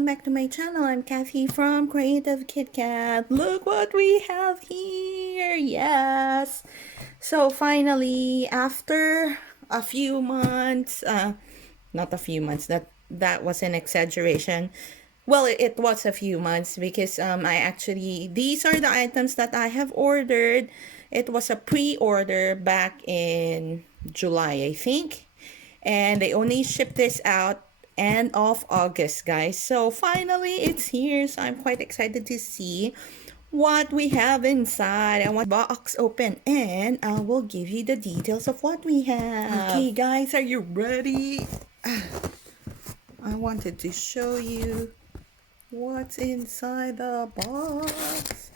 welcome back to my channel. I'm Kathy from Creative KitKat. Look what we have here. Yes. So finally, after a few months, not a few months, that was an exaggeration. Well, it was a few months because these are the items that I have ordered. It was a pre-order back in July, I think. And they only shipped this out end of August, guys. So finally it's here. So I'm quite excited to see what we have inside. I want box open and I will give you the details of what we have. Okay guys, are you ready? I wanted to show you what's inside the box.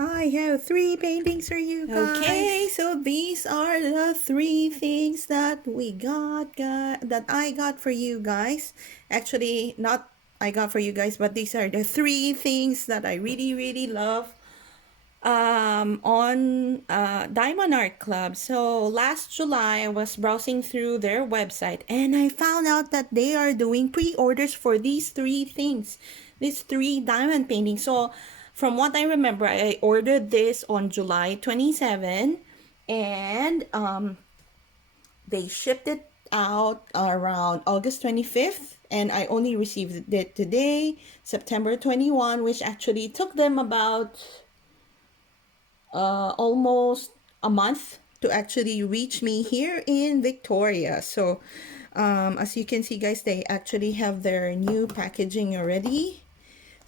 I have 3 paintings for you guys. Okay, so these are the 3 things that I got for you guys. Actually, not I got for you guys, but these are the 3 things that I really love on Diamond Art Club. So last July, I was browsing through their website and I found out that they are doing pre-orders for these 3 things, these 3 diamond paintings. So from what I remember, I ordered this on July 27 and they shipped it out around August 25th and I only received it today, September 21, which actually took them about almost a month to actually reach me here in Victoria. So as you can see guys, they actually have their new packaging already.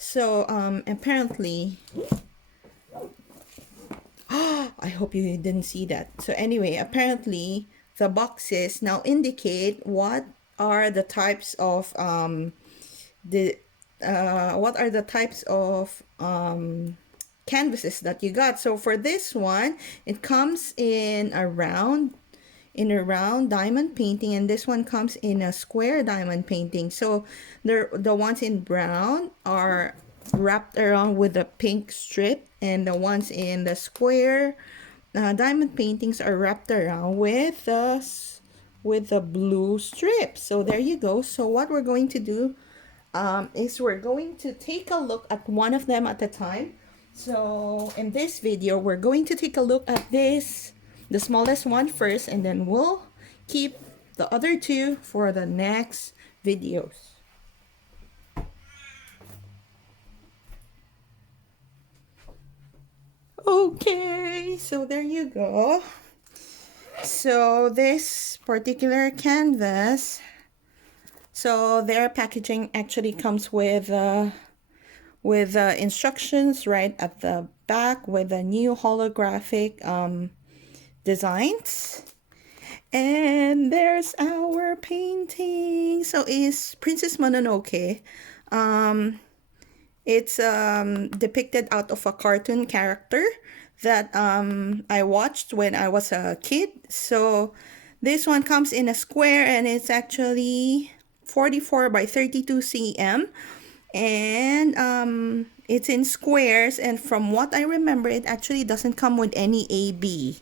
So apparently I hope you didn't see that. So anyway, apparently the boxes now indicate what are the types of canvases that you got. So for this one, it comes in a round diamond painting, and this one comes in a square diamond painting. So the ones in brown are wrapped around with a pink strip, and the ones in the square diamond paintings are wrapped around with the blue strip. So there you go. So what we're going to do is we're going to take a look at one of them at a time. So in this video, we're going to take a look at the smallest one first, and then we'll keep the other 2 for the next videos. Okay, so there you go. So this particular canvas, so their packaging actually comes with instructions right at the back with the new holographic designs. And there's our painting. So it's Princess Mononoke. It's depicted out of a cartoon character that I watched when I was a kid. So this one comes in a square and it's actually 44 by 32 cm. And it's in squares, and from what I remember, it actually doesn't come with any AB,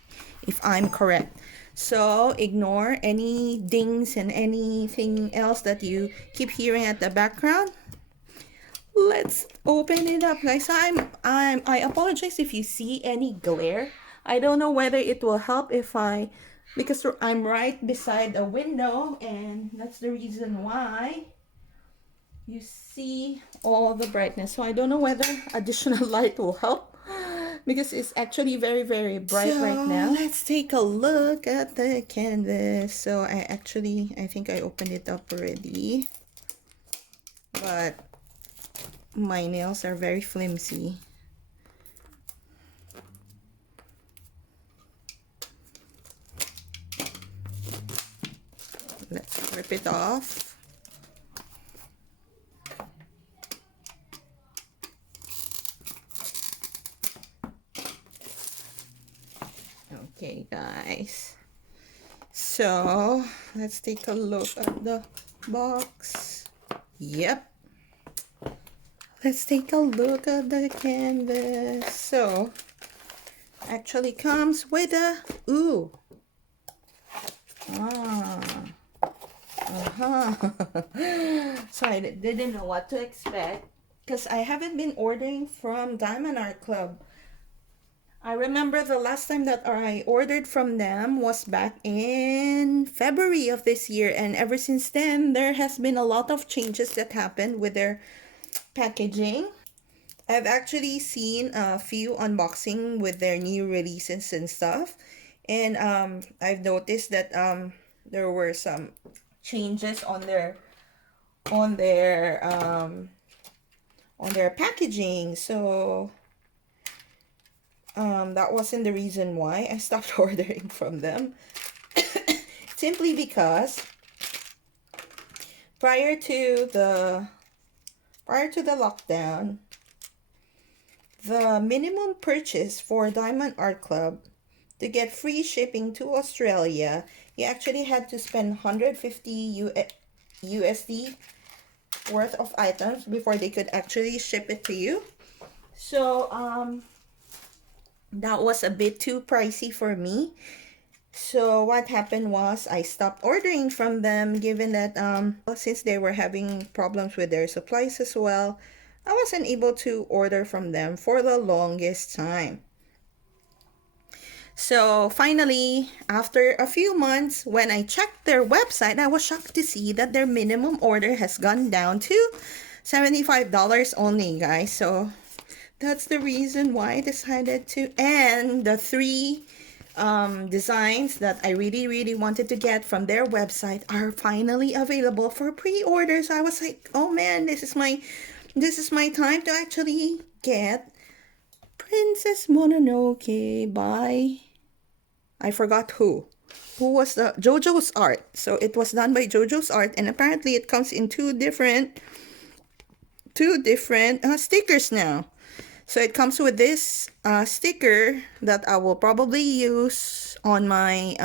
if I'm correct. So ignore any dings and anything else that you keep hearing at the background. Let's open it up, guys. I apologize if you see any glare. I don't know whether it will help because I'm right beside a window, and that's the reason why you see all the brightness. So I don't know whether additional light will help because it's actually very bright right now. Let's take a look at the canvas. So I think I opened it up already, but my nails are very flimsy. Let's rip it off. Okay guys, so let's take a look at the box. Yep, let's take a look at the canvas. So actually comes with a So I didn't know what to expect because I haven't been ordering from Diamond Art Club. I remember the last time that I ordered from them was back in February of this year, and ever since then there has been a lot of changes that happened with their packaging. I've actually seen a few unboxing with their new releases and stuff, and I've noticed that there were some changes on their um on their packaging. So that wasn't the reason why I stopped ordering from them. Simply because prior to the lockdown, the minimum purchase for Diamond Art Club to get free shipping to Australia, you actually had to spend 150 USD worth of items before they could actually ship it to you. So that was a bit too pricey for me. So what happened was I stopped ordering from them, given that since they were having problems with their supplies as well, I wasn't able to order from them for the longest time. So finally, after a few months, when I checked their website, I was shocked to see that their minimum order has gone down to $75 only, guys. So that's the reason why I decided to, and the three designs that I really wanted to get from their website are finally available for pre-order. So I was like, oh man, this is my time to actually get Princess Mononoke by, I forgot who was the Jojoes Art. So it was done by Jojoes Art, and apparently it comes in two different stickers now. So it comes with this sticker that I will probably use on my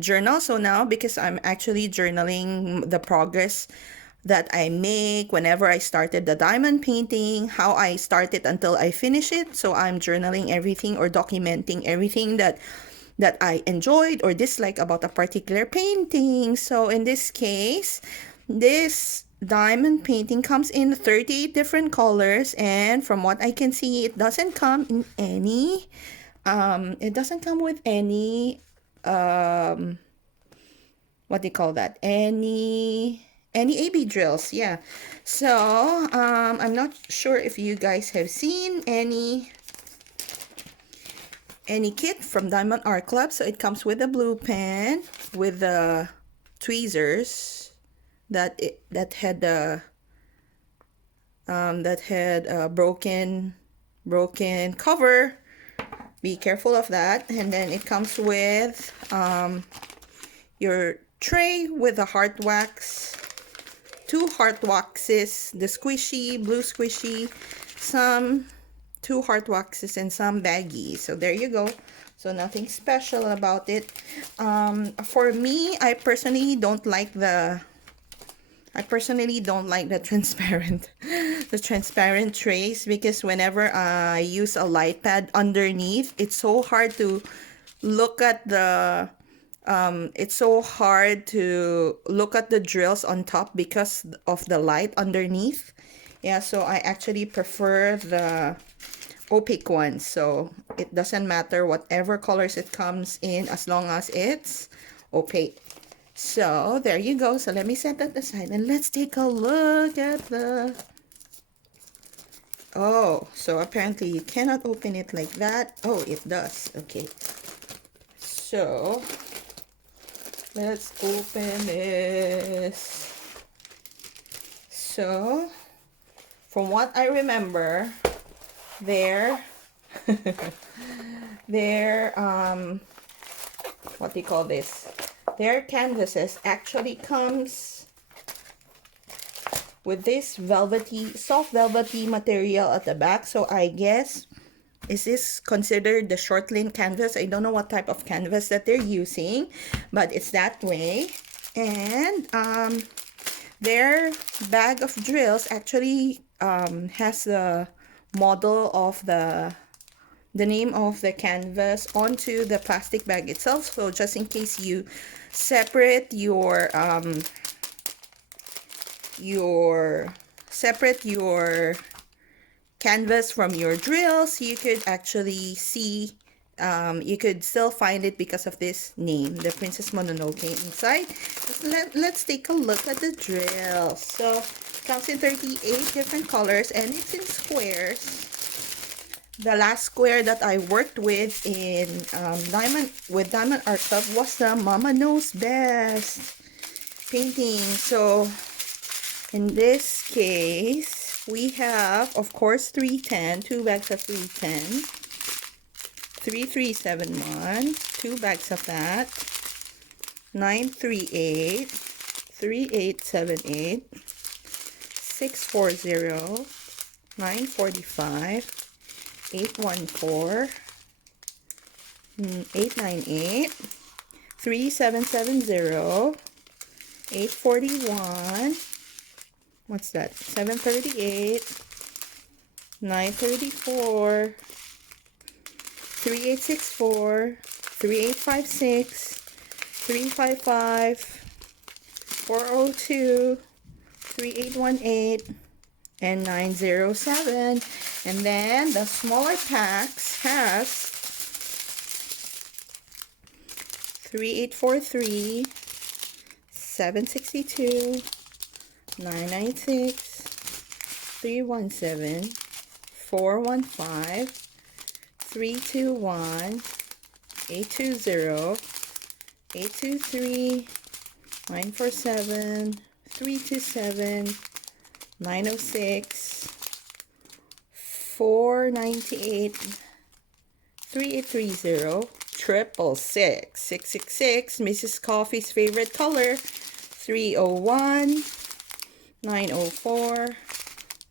journal. So now, because I'm actually journaling the progress that I make whenever I started the diamond painting, how I started until I finish it. So I'm journaling everything or documenting everything that I enjoyed or disliked about a particular painting. So in this case, this diamond painting comes in 38 different colors, and from what I can see, it doesn't come in any it doesn't come with any what do you call that, any AB drills. Yeah, so I'm not sure if you guys have seen any kit from Diamond Art Club. So it comes with a blue pen with the tweezers that had a broken cover. Be careful of that. And then it comes with your tray with a heart wax, 2 heart waxes, the squishy, blue squishy, some 2 heart waxes, and some baggies. So there you go. So nothing special about it. For me, I personally don't like the transparent trays, because whenever I use a light pad underneath, it's so hard to look at the drills on top because of the light underneath. Yeah, so I actually prefer the opaque ones. So it doesn't matter whatever colors it comes in as long as it's opaque. So there you go. So let me set that aside and let's take a look at the... Oh, so apparently you cannot open it like that. Oh, it does. Okay. So let's open this. So from what I remember, their what do you call this? Their canvases actually comes with this soft velvety material at the back. So I guess, is this considered the short link canvas? I don't know what type of canvas that they're using, but it's that way. And their bag of drills actually has the model of the the name of the canvas onto the plastic bag itself. So just in case you separate your canvas from your drills, you could actually see, you could still find it because of this name, the Princess Mononoke inside. Let's take a look at the drill. So it comes in 38 different colors and it's in squares. The last square that I worked with in Diamond Art Club was the Mama Knows Best painting. So in this case, we have, of course, 310, 2 bags of 310, 3371, 2 bags of that, 938, 3878, 640, 945, 814, 898, 3770, 841, what's that, 738, 934, 3864, 3856, 355, 402, 3818, and 907. And then the smaller packs has 3843, 762, 996, 317, 415, 321, 820, 823, 947, 327, 906, 498, 3830, 666, 666, Mrs. Coffee's favorite color, 301, 904,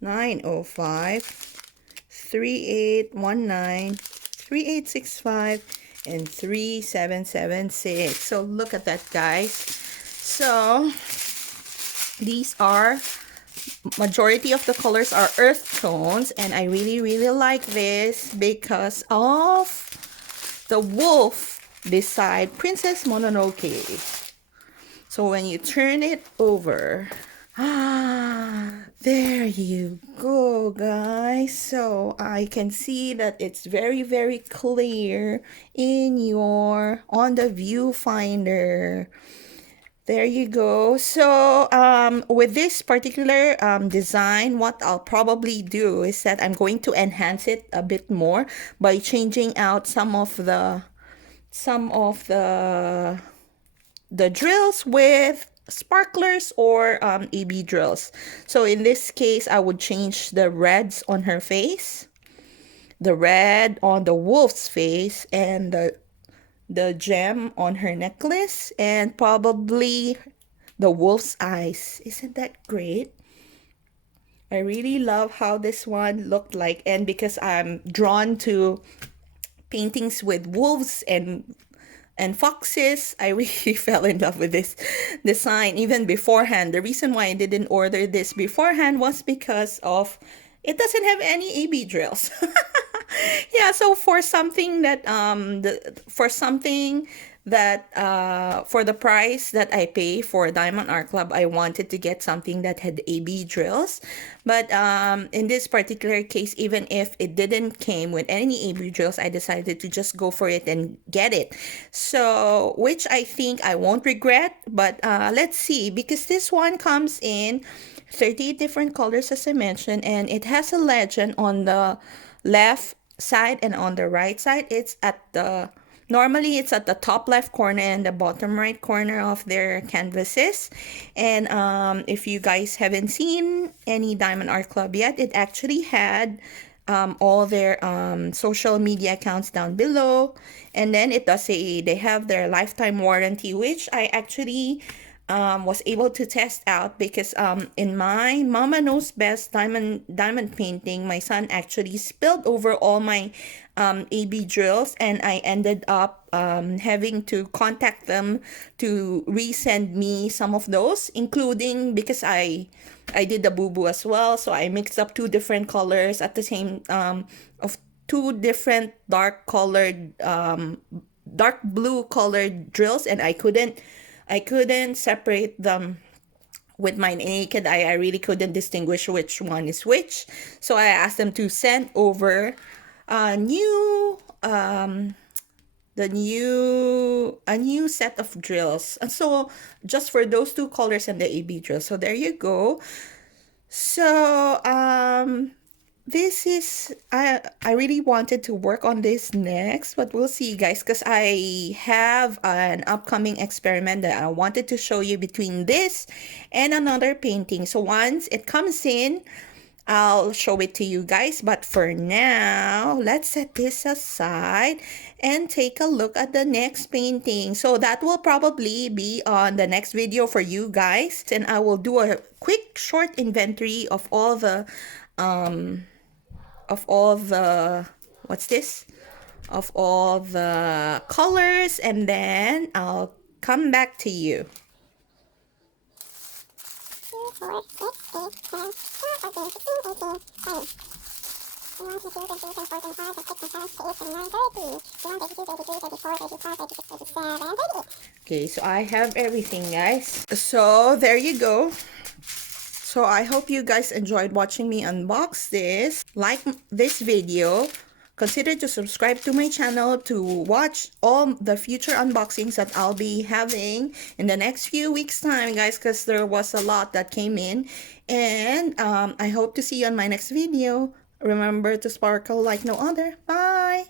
905, 3819, 3865, and 3776. So look at that, guys. So these are, majority of the colors are earth tones, and I really like this because of the wolf beside Princess Mononoke. So when you turn it over, there you go, guys. So I can see that it's very clear on the viewfinder. There you go. So with this particular design, what I'll probably do is that I'm going to enhance it a bit more by changing out some of the drills with sparklers or AB drills. So in this case, I would change the reds on her face, the red on the wolf's face, and the gem on her necklace, and probably the wolf's eyes. Isn't that great? I really love how this one looked like, and because I'm drawn to paintings with wolves and foxes, I really fell in love with this design even beforehand. The reason why I didn't order this beforehand was because of it doesn't have any AB drills. Yeah, so for something that for the price that I pay for Diamond Art Club, I wanted to get something that had AB drills. But in this particular case, even if it didn't came with any AB drills, I decided to just go for it and get it. So, which I think I won't regret, but let's see, because this one comes in 38 different colors, as I mentioned, and it has a legend on the left side and on the right side. Normally it's at the top left corner and the bottom right corner of their canvases. And if you guys haven't seen any Diamond Art Club yet, it actually had all their social media accounts down below. And then it does say they have their lifetime warranty, which I actually was able to test out because in my Mama Knows Best diamond painting, my son actually spilled over all my AB drills, and I ended up having to contact them to resend me some of those, including because I did the boo-boo as well, so I mixed up two different colors at the same of two different dark blue colored drills, and I couldn't separate them with my naked eye. I really couldn't distinguish which one is which. So I asked them to send over a new a new set of drills. And so just for those two colors and the AB drill. So there you go. So this is I really wanted to work on this next, but we'll see, guys, because I have an upcoming experiment that I wanted to show you between this and another painting. So once it comes in, I'll show it to you guys. But for now, let's set this aside and take a look at the next painting. So that will probably be on the next video for you guys. And I will do a quick short inventory of all the what's this? Of all the colors, and then I'll come back to you. Okay, so I have everything, guys. So there you go. So I hope you guys enjoyed watching me unbox this. Like this video. Consider to subscribe to my channel to watch all the future unboxings that I'll be having in the next few weeks time, guys, because there was a lot that came in. And I hope to see you on my next video. Remember to sparkle like no other. Bye!